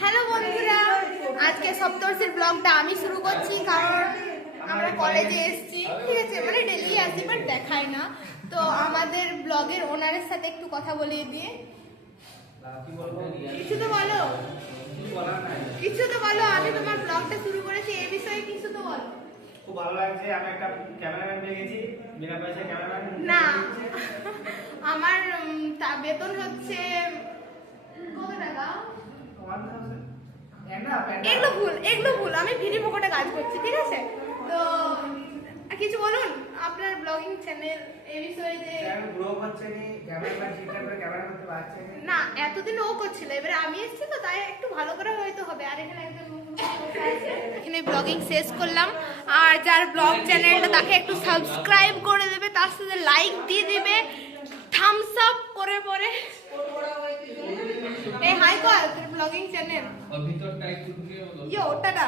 Hello বন্ধুরা আজকে সপ্তর্ষির ব্লগটা আমি শুরু করছি কারণ আমরা কলেজে এসেছি। ঠিক আছে মানে ডেলি আসি বাট দেখাই না। তো আমাদের ব্লগের ওনারের সাথে একটু কথা বলিয়ে দিয়ে কিছু তো বলো। কিছু তো বলো আমি তোমার ব্লগটা শুরু করেছি এই বিষয়ে কিছু তো বলো। খুব ভালো লাগছে আমি একটা ক্যামেরাম্যান পেয়ে গেছি বিনা পয়সায় ক্যামেরাম্যান না আমার বেতন হচ্ছে কত টাকা? এগুলো ভুল এগুলো ভুল। আমি ফ্রি পকেটে কাজ করছি ঠিক আছে? তো কিছু বলুন আপনার ব্লগিং চ্যানেল এই বিষয়ে যে নি এতদিন ও করছিল এবারে আমি এসেছি তো তাই একটু ভালো করে হয়তো হবে। আর এখানে একজন আছে। এখানে ব্লগিং শেষ করলাম। আর যার ব্লগ চ্যানেলটা তাকে একটু সাবস্ক্রাইব করে দেবে তার সাথে লাইক দিয়ে দেবে। থামস আপ করে পরে। এই হাই কর। ব্লগিং চ্যানেল और भीतर टाइप टूट गया ইয়ো টাটা